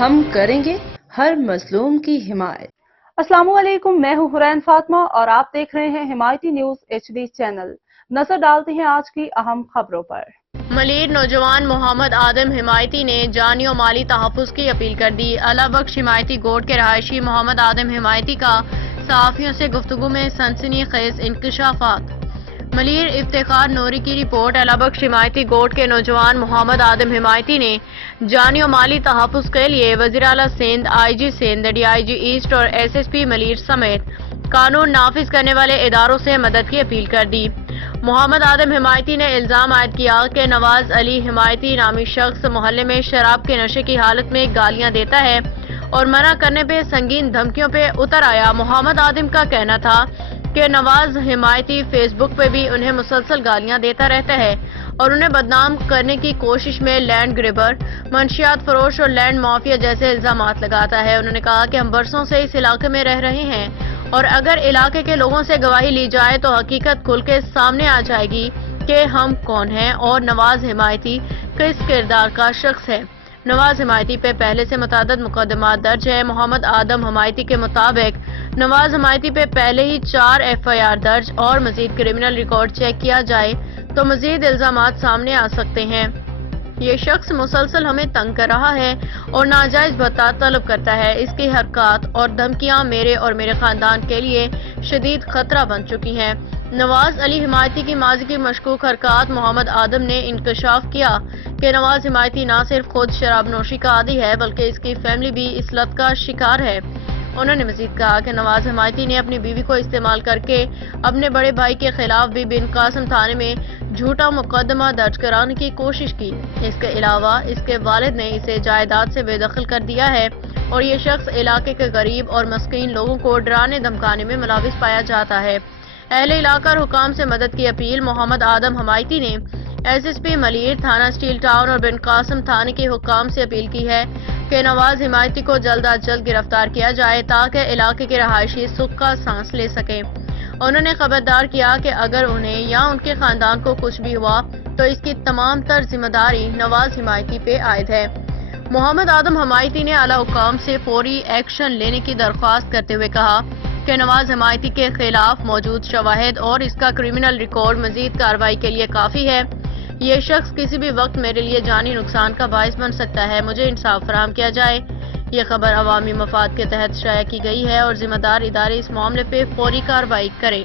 ہم کریں گے ہر مظلوم کی حمایت۔ السلام علیکم، میں ہوں حرین فاطمہ اور آپ دیکھ رہے ہیں حمایتی نیوز HD چینل۔ نظر ڈالتے ہیں آج کی اہم خبروں پر۔ ملیر نوجوان محمد آدم حمایتی نے جانی و مالی تحفظ کی اپیل کر دی۔ اللہ بخش حمایتی گوٹ کے رہائشی محمد آدم حمایتی کا صحافیوں سے گفتگو میں سنسنی خیز انکشافات۔ ملیر افتخار نوری کی رپورٹ۔ اللہ بخش حمایتی گوٹ کے نوجوان محمد آدم حمایتی نے جانی و مالی تحفظ کے لیے وزیر اعلیٰ Sindh, IG Sindh, DIG east اور SSP ملیر سمیت قانون نافذ کرنے والے اداروں سے مدد کی اپیل کر دی۔ محمد آدم حمایتی نے الزام عائد کیا کہ نواز علی حمایتی نامی شخص محلے میں شراب کے نشے کی حالت میں گالیاں دیتا ہے اور منع کرنے پہ سنگین دھمکیوں پہ اتر آیا۔ محمد آدم کا کہنا تھا کہ نواز حمایتی فیس بک پہ بھی انہیں مسلسل گالیاں دیتا رہتا ہے اور انہیں بدنام کرنے کی کوشش میں لینڈ گریبر، منشیات فروش اور لینڈ مافیا جیسے الزامات لگاتا ہے۔ انہوں نے کہا کہ ہم برسوں سے اس علاقے میں رہ رہے ہیں اور اگر علاقے کے لوگوں سے گواہی لی جائے تو حقیقت کھل کے سامنے آ جائے گی کہ ہم کون ہیں اور نواز حمایتی کس کردار کا شخص ہے۔ نواز حمایتی پہ پہلے سے متعدد مقدمات درج ہے۔ محمد آدم حمایتی کے مطابق نواز حمایتی پہ پہلے ہی 4 FIR درج اور مزید کرمنل ریکارڈ چیک کیا جائے تو مزید الزامات سامنے آ سکتے ہیں۔ یہ شخص مسلسل ہمیں تنگ کر رہا ہے اور ناجائز بھتہ طلب کرتا ہے۔ اس کی حرکات اور دھمکیاں میرے اور میرے خاندان کے لیے شدید خطرہ بن چکی ہیں۔ نواز علی حمایتی کی ماضی کی مشکوک حرکات۔ محمد آدم نے انکشاف کیا کہ نواز حمایتی نہ صرف خود شراب نوشی کا عادی ہے بلکہ اس کی فیملی بھی اس لت کا شکار ہے۔ انہوں نے مزید کہا کہ نواز حمایتی نے اپنی بیوی کو استعمال کر کے اپنے بڑے بھائی کے خلاف بھی بن قاسم تھانے میں جھوٹا مقدمہ درج کرانے کی کوشش کی۔ اس کے علاوہ اس کے والد نے اسے جائیداد سے بے دخل کر دیا ہے اور یہ شخص علاقے کے غریب اور مسکین لوگوں کو ڈرانے دھمکانے میں ملوث پایا جاتا ہے۔ اہل علاقہ اور حکام سے مدد کی اپیل۔ محمد آدم حمایتی نے SSP ملیر، تھانہ اسٹیل ٹاؤن اور بن قاسم تھانے کے حکام سے اپیل کی ہے کہ نواز حمایتی کو جلد از جلد گرفتار کیا جائے تاکہ علاقے کے رہائشی سکھ کا سانس لے سکیں۔ انہوں نے خبردار کیا کہ اگر انہیں یا ان کے خاندان کو کچھ بھی ہوا تو اس کی تمام تر ذمہ داری نواز حمایتی پہ عائد ہے۔ محمد آدم حمایتی نے اعلیٰ حکام سے فوری ایکشن لینے کی درخواست کرتے ہوئے کہا کہ نواز حمایتی کے خلاف موجود شواہد اور اس کا کرمنل ریکارڈ مزید کارروائی کے لیے کافی ہے۔ یہ شخص کسی بھی وقت میرے لیے جانی نقصان کا باعث بن سکتا ہے۔ مجھے انصاف فراہم کیا جائے۔ یہ خبر عوامی مفاد کے تحت شائع کی گئی ہے اور ذمہ دار ادارے اس معاملے پہ فوری کارروائی کریں۔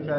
FIR